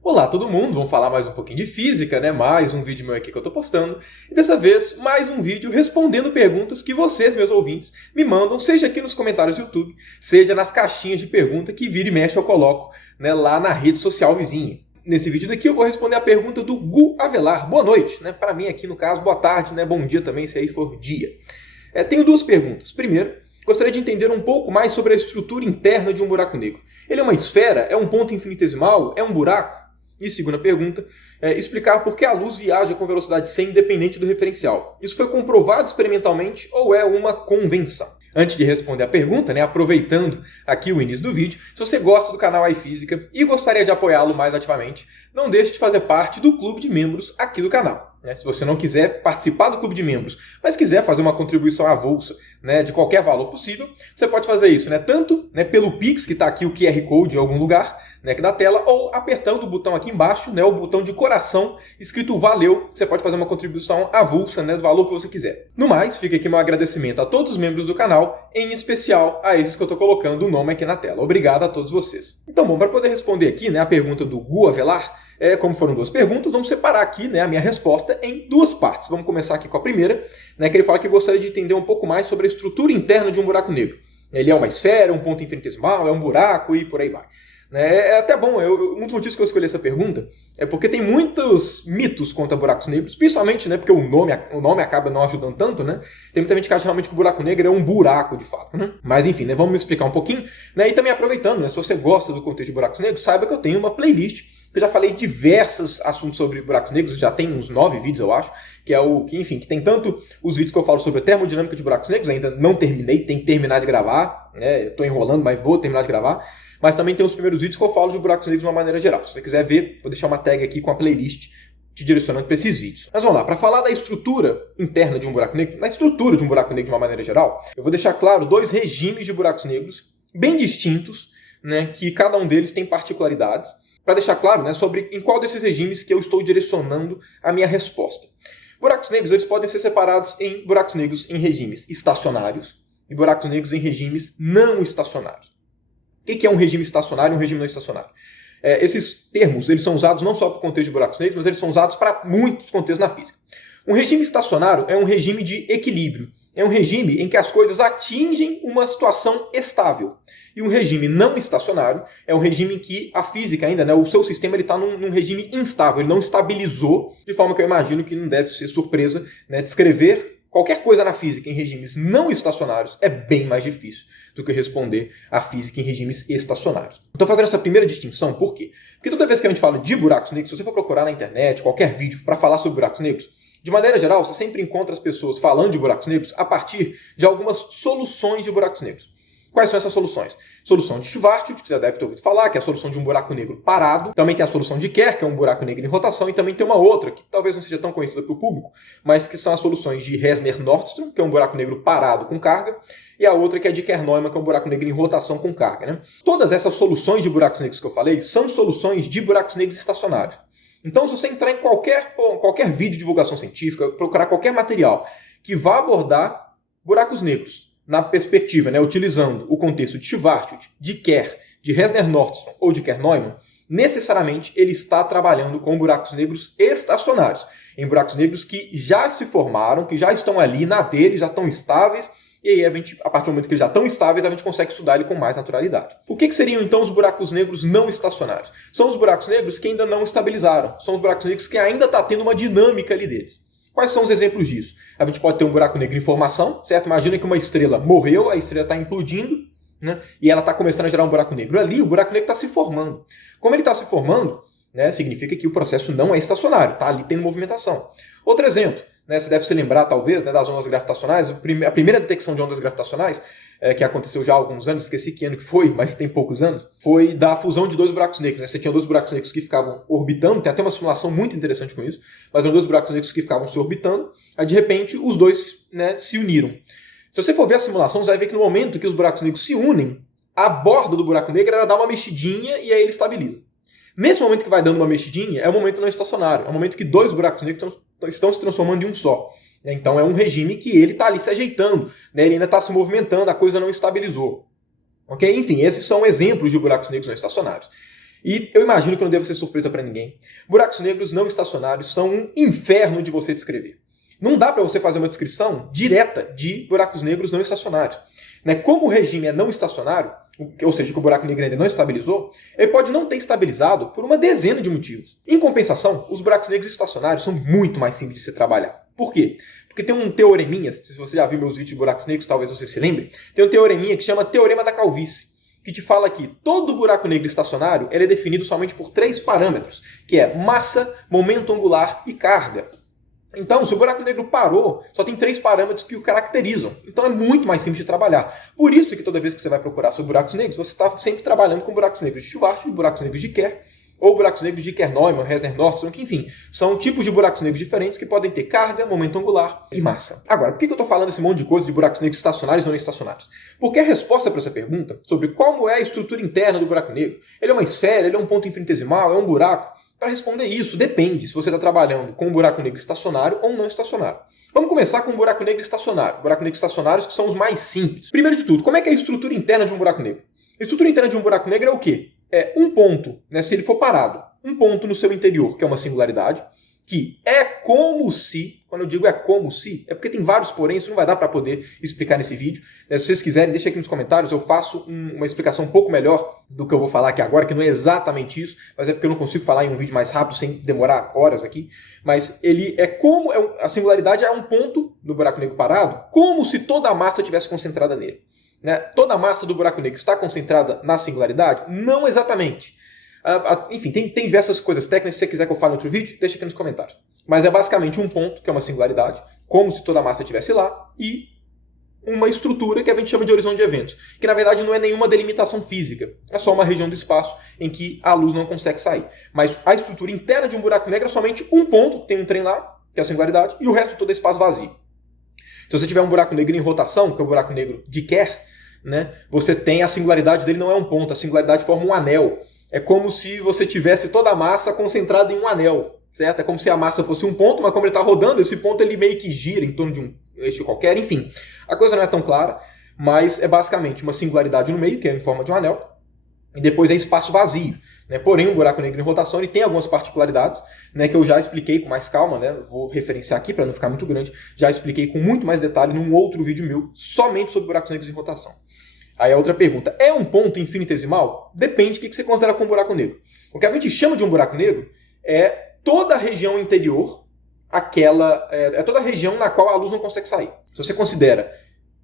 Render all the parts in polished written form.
Olá todo mundo, vamos falar mais um pouquinho de física, né? Mais um vídeo meu aqui que eu tô postando. E dessa vez, mais um vídeo respondendo perguntas que vocês, meus ouvintes, me mandam, seja aqui nos comentários do YouTube, seja nas caixinhas de pergunta que vira e mexe eu coloco, né, lá na rede social vizinha. Nesse vídeo daqui eu vou responder a pergunta do Gu Avelar. Boa noite, né? Para mim aqui no caso, boa tarde, né? Bom dia também, se aí for dia. Tenho duas perguntas. Primeiro, gostaria de entender um pouco mais sobre a estrutura interna de um buraco negro. Ele é uma esfera? É um ponto infinitesimal? É um buraco? E segunda pergunta, explicar por que a luz viaja com velocidade 100 independente do referencial. Isso foi comprovado experimentalmente ou é uma convenção? Antes de responder a pergunta, né, aproveitando aqui o início do vídeo, se você gosta do canal iFísica e gostaria de apoiá-lo mais ativamente, não deixe de fazer parte do clube de membros aqui do canal. Se você não quiser participar do clube de membros, mas quiser fazer uma contribuição avulsa, né, de qualquer valor possível, você pode fazer isso, né, tanto, né, pelo Pix, que está aqui o QR Code em algum lugar, né, aqui da tela, ou apertando o botão aqui embaixo, né, o botão de coração escrito valeu, você pode fazer uma contribuição avulsa, né, do valor que você quiser. No mais, fica aqui meu agradecimento a todos os membros do canal, em especial a esses que eu estou colocando o nome aqui na tela. Obrigado a todos vocês. Então, bom, para poder responder aqui, né, a pergunta do Gu Avelar, como foram duas perguntas, vamos separar aqui, né, a minha resposta em duas partes. Vamos começar aqui com a primeira, né, que ele fala que gostaria de entender um pouco mais sobre a estrutura interna de um buraco negro. Ele é uma esfera, um ponto infinitesimal, é um buraco e por aí vai. É até bom, um dos motivos que eu escolhi essa pergunta é porque tem muitos mitos contra buracos negros, principalmente, né, porque o nome acaba não ajudando tanto, né? Tem muita gente que acha realmente que o buraco negro é um buraco de fato, né? Mas enfim, né, vamos me explicar um pouquinho, né? E também aproveitando, né, se você gosta do contexto de buracos negros, saiba que eu tenho uma playlist que eu já falei diversos assuntos sobre buracos negros, já tem uns 9 vídeos, eu acho, que é o que, enfim, que tem tanto os vídeos que eu falo sobre a termodinâmica de buracos negros, ainda não terminei, tem que terminar de gravar, né? Estou enrolando, mas vou terminar de gravar. Mas também tem os primeiros vídeos que eu falo de buracos negros de uma maneira geral. Se você quiser ver, vou deixar uma tag aqui com a playlist te direcionando para esses vídeos. Mas vamos lá, para falar da estrutura interna de um buraco negro, na estrutura de um buraco negro de uma maneira geral, eu vou deixar claro dois regimes de buracos negros bem distintos, né, que cada um deles tem particularidades, para deixar claro, né, sobre em qual desses regimes que eu estou direcionando a minha resposta. Buracos negros eles podem ser separados em buracos negros em regimes estacionários e buracos negros em regimes não estacionários. O que é um regime estacionário e um regime não estacionário? Esses termos eles são usados não só para o contexto de buracos negros, mas eles são usados para muitos contextos na física. Um regime estacionário é um regime de equilíbrio. É um regime em que as coisas atingem uma situação estável. E um regime não estacionário é um regime em que a física ainda, né, o seu sistema está num regime instável, ele não estabilizou, de forma que eu imagino que não deve ser surpresa, né, descrever qualquer coisa na física em regimes não estacionários é bem mais difícil do que responder a física em regimes estacionários. Estou fazendo essa primeira distinção, por quê? Porque toda vez que a gente fala de buracos negros, se você for procurar na internet, qualquer vídeo para falar sobre buracos negros, de maneira geral, você sempre encontra as pessoas falando de buracos negros a partir de algumas soluções de buracos negros. Quais são essas soluções? Solução de Schwarzschild, que você já deve ter ouvido falar, que é a solução de um buraco negro parado. Também tem a solução de Kerr, que é um buraco negro em rotação. E também tem uma outra, que talvez não seja tão conhecida pelo público, mas que são as soluções de Reissner-Nordström, que é um buraco negro parado com carga. E a outra que é de Kerr-Neumann, que é um buraco negro em rotação com carga, né? Todas essas soluções de buracos negros que eu falei são soluções de buracos negros estacionários. Então, se você entrar em qualquer vídeo de divulgação científica, procurar qualquer material que vá abordar buracos negros, na perspectiva, né, utilizando o contexto de Schwarzschild, de Kerr, de Reissner-Nordström ou de Kerr-Neumann, necessariamente ele está trabalhando com buracos negros estacionários, em buracos negros que já se formaram, que já estão ali na dele, já estão estáveis, e aí a partir do momento que eles já estão estáveis, a gente consegue estudar ele com mais naturalidade. O que seriam então os buracos negros não estacionários? São os buracos negros que ainda não estabilizaram, são os buracos negros que ainda está tendo uma dinâmica ali deles. Quais são os exemplos disso? A gente pode ter um buraco negro em formação, certo? Imagina que uma estrela morreu, a estrela está implodindo, né? E ela está começando a gerar um buraco negro. Ali, o buraco negro está se formando. Como ele está se formando, né, significa que o processo não é estacionário, está ali tendo movimentação. Outro exemplo, né, você deve se lembrar, talvez, né, das ondas gravitacionais. A primeira detecção de ondas gravitacionais, que aconteceu já há alguns anos, esqueci que ano que foi, mas tem poucos anos, foi da fusão de dois buracos negros. Né? Você tinha dois buracos negros que ficavam orbitando, tem até uma simulação muito interessante com isso, mas eram dois buracos negros que ficavam se orbitando, aí de repente os dois, né, se uniram. Se você for ver a simulação, você vai ver que no momento que os buracos negros se unem, a borda do buraco negro ela dá uma mexidinha e aí ele estabiliza. Nesse momento que vai dando uma mexidinha, é um momento não estacionário, é um momento que dois buracos negros estão se transformando em um só. Então é um regime que ele está ali se ajeitando, né? Ele ainda está se movimentando, a coisa não estabilizou. Okay? Enfim, esses são exemplos de buracos negros não estacionários. E eu imagino que não deva ser surpresa para ninguém. Buracos negros não estacionários são um inferno de você descrever. Não dá para você fazer uma descrição direta de buracos negros não estacionários. Como o regime é não estacionário, ou seja, que o buraco negro ainda não estabilizou, ele pode não ter estabilizado por uma dezena de motivos. Em compensação, os buracos negros estacionários são muito mais simples de se trabalhar. Por quê? Porque tem um teoreminha, se você já viu meus vídeos de buracos negros, talvez você se lembre, tem um teoreminha que chama Teorema da Calvície, que te fala que todo buraco negro estacionário ele é definido somente por 3 parâmetros, que é massa, momento angular e carga. Então, se o buraco negro parou, só tem 3 parâmetros que o caracterizam. Então é muito mais simples de trabalhar. Por isso que toda vez que você vai procurar sobre buracos negros, você está sempre trabalhando com buracos negros de Schwarzschild, buracos negros de Kerr, ou buracos negros de Kerr-Neumann, Reser-Nordstrom, que enfim, são tipos de buracos negros diferentes que podem ter carga, momento angular e massa. Agora, por que eu estou falando esse monte de coisa de buracos negros estacionários ou não estacionários? Porque a resposta para essa pergunta, sobre como é a estrutura interna do buraco negro, ele é uma esfera, ele é um ponto infinitesimal, é um buraco, para responder isso, depende se você está trabalhando com um buraco negro estacionário ou não estacionário. Vamos começar com um buraco negro estacionário. Buracos negros estacionários que são os mais simples. Primeiro de tudo, como é que é a estrutura interna de um buraco negro? A estrutura interna de um buraco negro é o quê? É um ponto, se ele for parado, um ponto no seu interior, que é uma singularidade, que é como se, quando eu digo é como se, é porque tem vários porém, isso não vai dar para poder explicar nesse vídeo. Se vocês quiserem, deixa aqui nos comentários, eu faço uma explicação um pouco melhor do que eu vou falar aqui agora, que não é exatamente isso, mas é porque eu não consigo falar em um vídeo mais rápido, sem demorar horas aqui. Mas ele é como, a singularidade é um ponto no buraco negro parado, como se toda a massa estivesse concentrada nele. Toda a massa do buraco negro está concentrada na singularidade? Não exatamente. Enfim, tem diversas coisas técnicas, se você quiser que eu fale em outro vídeo, deixa aqui nos comentários. Mas é basicamente um ponto, que é uma singularidade, como se toda a massa estivesse lá, e uma estrutura que a gente chama de horizonte de eventos, que na verdade não é nenhuma delimitação física, é só uma região do espaço em que a luz não consegue sair. Mas a estrutura interna de um buraco negro é somente um ponto, tem um trem lá, que é a singularidade, e o resto todo é espaço vazio. Se você tiver um buraco negro em rotação, que é o buraco negro de Kerr, você tem a singularidade dele não é um ponto, a singularidade forma um anel. É como se você tivesse toda a massa concentrada em um anel, certo? É como se a massa fosse um ponto, mas como ele está rodando, esse ponto ele meio que gira em torno de um eixo qualquer. Enfim, a coisa não é tão clara, mas é basicamente uma singularidade no meio, que é em forma de um anel, e depois é espaço vazio. Porém, um buraco negro em rotação ele tem algumas particularidades, que eu já expliquei com mais calma, vou referenciar aqui para não ficar muito grande, já expliquei com muito mais detalhe num outro vídeo meu, somente sobre buracos negros em rotação. Aí a outra pergunta, é um ponto infinitesimal? Depende do que você considera como buraco negro. O que a gente chama de um buraco negro é toda a região interior, é toda a região na qual a luz não consegue sair. Se você considera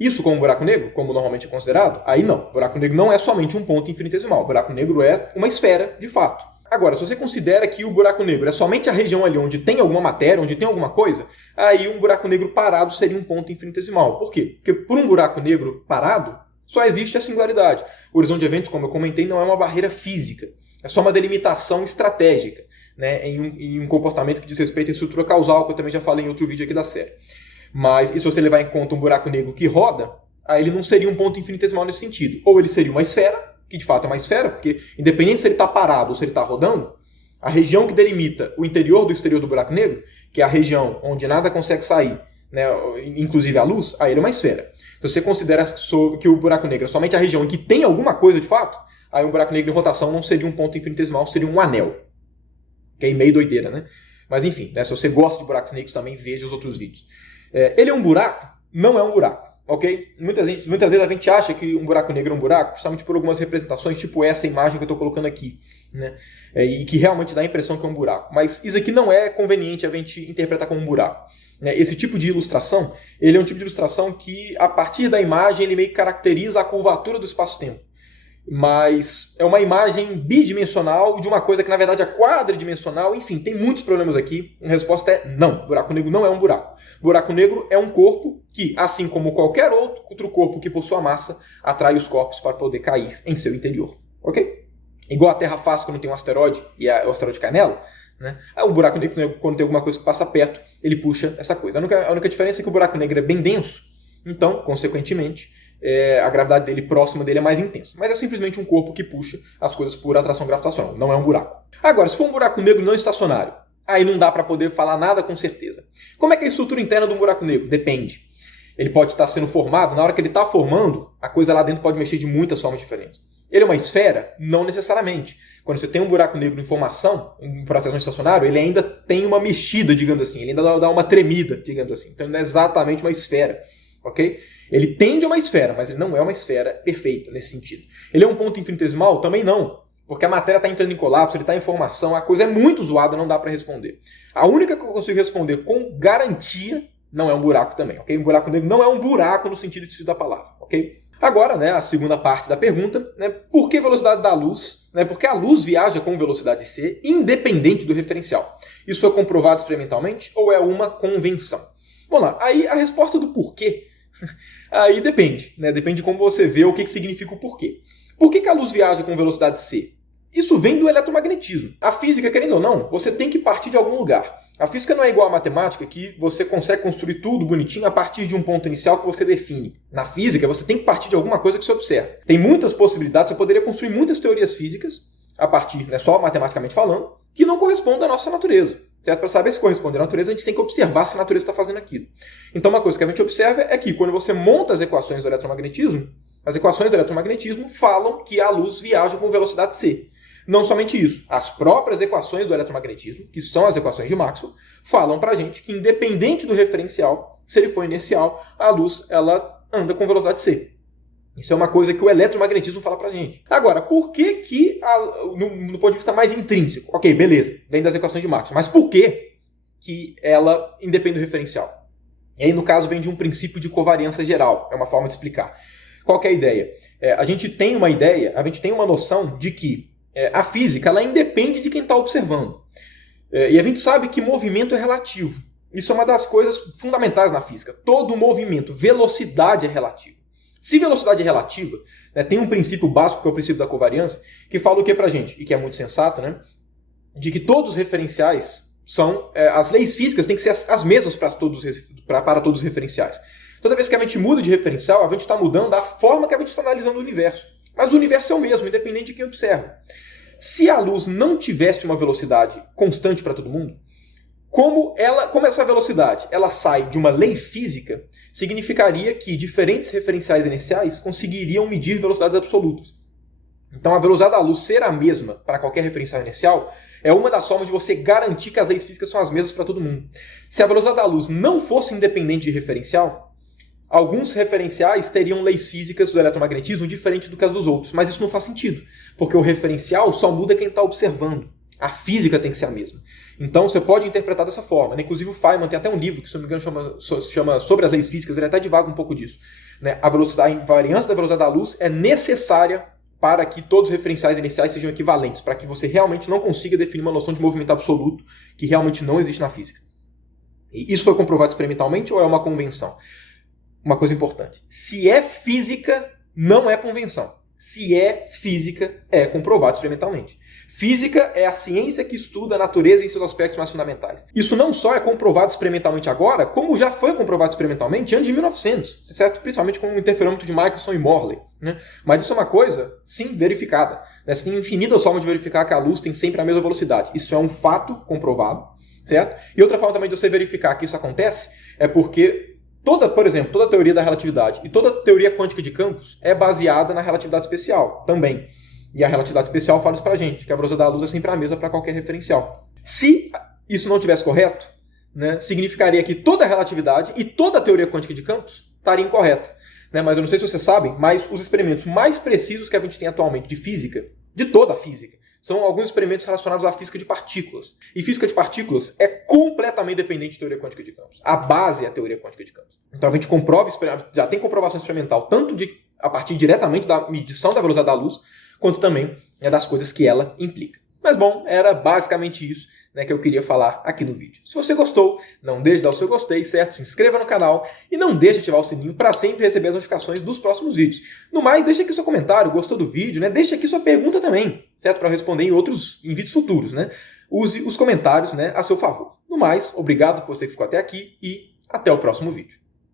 isso como um buraco negro, como normalmente é considerado, aí não. Buraco negro não é somente um ponto infinitesimal. Buraco negro é uma esfera, de fato. Agora, se você considera que o buraco negro é somente a região ali onde tem alguma matéria, onde tem alguma coisa, aí um buraco negro parado seria um ponto infinitesimal. Por quê? Porque por um buraco negro parado, só existe a singularidade. O horizonte de eventos, como eu comentei, não é uma barreira física. É só uma delimitação estratégica, em um comportamento que diz respeito à estrutura causal, que eu também já falei em outro vídeo aqui da série. Mas e se você levar em conta um buraco negro que roda, aí ele não seria um ponto infinitesimal nesse sentido. Ou ele seria uma esfera, que de fato é uma esfera, porque independente se ele está parado ou se ele está rodando, a região que delimita o interior do exterior do buraco negro, que é a região onde nada consegue sair, inclusive a luz, aí ele é uma esfera. Se você considera que o buraco negro é somente a região em que tem alguma coisa de fato, aí um buraco negro em rotação não seria um ponto infinitesimal, seria um anel. Que é meio doideira, Mas enfim, se você gosta de buracos negros também, veja os outros vídeos. Ele é um buraco? Não é um buraco, ok? Muitas vezes a gente acha que um buraco negro é um buraco, principalmente por algumas representações, tipo essa imagem que eu estou colocando aqui, e que realmente dá a impressão que é um buraco. Mas isso aqui não é conveniente a gente interpretar como um buraco. Esse tipo de ilustração, ele é um tipo de ilustração que, a partir da imagem, ele meio que caracteriza a curvatura do espaço-tempo. Mas é uma imagem bidimensional de uma coisa que, na verdade, é quadridimensional. Enfim, tem muitos problemas aqui. A resposta é não. Buraco negro não é um buraco. Buraco negro é um corpo que, assim como qualquer outro corpo que possua massa, atrai os corpos para poder cair em seu interior. Ok? Igual a Terra faz quando tem um asteroide e o asteroide cai nela. O buraco negro, quando tem alguma coisa que passa perto, ele puxa essa coisa. A única diferença é que o buraco negro é bem denso, então, consequentemente, a gravidade dele próxima dele é mais intensa. Mas é simplesmente um corpo que puxa as coisas por atração gravitacional, não é um buraco. Agora, se for um buraco negro não estacionário, aí não dá para poder falar nada com certeza. Como é que é a estrutura interna de um buraco negro? Depende. Ele pode estar sendo formado, na hora que ele está formando, a coisa lá dentro pode mexer de muitas formas diferentes. Ele é uma esfera? Não necessariamente. Quando você tem um buraco negro em formação, um processo estacionário, ele ainda tem uma mexida, digamos assim. Ele ainda dá uma tremida, digamos assim. Então ele não é exatamente uma esfera. Ok? Ele tende a uma esfera, mas ele não é uma esfera perfeita nesse sentido. Ele é um ponto infinitesimal? Também não. Porque a matéria está entrando em colapso, ele está em formação, a coisa é muito zoada, não dá para responder. A única que eu consigo responder com garantia não é um buraco também, ok? Um buraco negro não é um buraco no sentido da palavra, ok? Agora, né, a segunda parte da pergunta, né, por que velocidade da luz? Né, porque a luz viaja com velocidade c independente do referencial. Isso foi comprovado experimentalmente ou é uma convenção? Vamos lá, aí a resposta do porquê, aí depende, né, depende de como você vê o que significa o porquê. Por que a luz viaja com velocidade c? Isso vem do eletromagnetismo. A física, querendo ou não, você tem que partir de algum lugar. A física não é igual à matemática, que você consegue construir tudo bonitinho a partir de um ponto inicial que você define. Na física, você tem que partir de alguma coisa que você observa. Tem muitas possibilidades, você poderia construir muitas teorias físicas, a partir, né, só matematicamente falando, que não correspondem à nossa natureza. Certo? Para saber se corresponde à natureza, a gente tem que observar se a natureza está fazendo aquilo. Então, uma coisa que a gente observa é que, quando você monta as equações do eletromagnetismo, as equações do eletromagnetismo falam que a luz viaja com velocidade c. Não somente isso, as próprias equações do eletromagnetismo, que são as equações de Maxwell, falam pra gente que, independente do referencial, se ele for inercial, a luz ela anda com velocidade c. Isso é uma coisa que o eletromagnetismo fala pra gente. Agora, por que no ponto de vista mais intrínseco, ok, beleza, vem das equações de Maxwell, mas por que ela independe do referencial? E aí, no caso, vem de um princípio de covariância geral, é uma forma de explicar. Qual que é a ideia? A gente tem uma ideia, a gente tem uma noção de que a física ela independe de quem está observando. E a gente sabe que movimento é relativo. Isso é uma das coisas fundamentais na física. Todo movimento, velocidade é relativa. Se velocidade é relativa, né, tem um princípio básico, que é o princípio da covariância, que fala o que pra gente? E que é muito sensato, né? De que todos os referenciais são... as leis físicas têm que ser as mesmas para todos os referenciais. Toda vez que a gente muda de referencial, a gente está mudando a forma que a gente está analisando o universo. Mas o universo é o mesmo, independente de quem observa. Se a luz não tivesse uma velocidade constante para todo mundo, como essa velocidade ela sai de uma lei física, significaria que diferentes referenciais inerciais conseguiriam medir velocidades absolutas. Então a velocidade da luz ser a mesma para qualquer referencial inercial é uma das formas de você garantir que as leis físicas são as mesmas para todo mundo. Se a velocidade da luz não fosse independente de referencial, alguns referenciais teriam leis físicas do eletromagnetismo diferentes do que as dos outros, mas isso não faz sentido, porque o referencial só muda quem está observando. A física tem que ser a mesma. Então você pode interpretar dessa forma. Né? Inclusive o Feynman tem até um livro que, se não me engano, se chama Sobre as Leis Físicas, ele até divaga um pouco disso. Né? A invariância da velocidade da luz é necessária para que todos os referenciais iniciais sejam equivalentes, para que você realmente não consiga definir uma noção de movimento absoluto que realmente não existe na física. E isso foi comprovado experimentalmente ou é uma convenção? Uma coisa importante. Se é física, não é convenção. Se é física, é comprovado experimentalmente. Física é a ciência que estuda a natureza em seus aspectos mais fundamentais. Isso não só é comprovado experimentalmente agora, como já foi comprovado experimentalmente antes de 1900, certo? Principalmente com o interferômetro de Michelson e Morley. Né? Mas isso é uma coisa, sim, verificada. Né? Você tem infinitas formas de verificar que a luz tem sempre a mesma velocidade. Isso é um fato comprovado, certo? E outra forma também de você verificar que isso acontece é porque por exemplo, toda a teoria da relatividade e toda a teoria quântica de campos é baseada na relatividade especial também. E a relatividade especial fala isso pra gente, que a velocidade da luz é sempre a mesma para qualquer referencial. Se isso não estivesse correto, né, significaria que toda a relatividade e toda a teoria quântica de campos estaria incorreta. Né? Mas eu não sei se vocês sabem, mas os experimentos mais precisos que a gente tem atualmente de física, de toda a física, são alguns experimentos relacionados à física de partículas. E física de partículas é completamente dependente de teoria quântica de campos. A base é a teoria quântica de campos. Então a gente já tem comprovação experimental, tanto a partir diretamente da medição da velocidade da luz, quanto também das coisas que ela implica. Mas bom, era basicamente isso, né, que eu queria falar aqui no vídeo. Se você gostou, não deixe de dar o seu gostei, certo? Se inscreva no canal e não deixe de ativar o sininho para sempre receber as notificações dos próximos vídeos. No mais, deixe aqui seu comentário, gostou do vídeo, né? Deixe aqui sua pergunta também, certo? Para responder em vídeos futuros, né? Use os comentários, né, a seu favor. No mais, obrigado por você que ficou até aqui e até o próximo vídeo.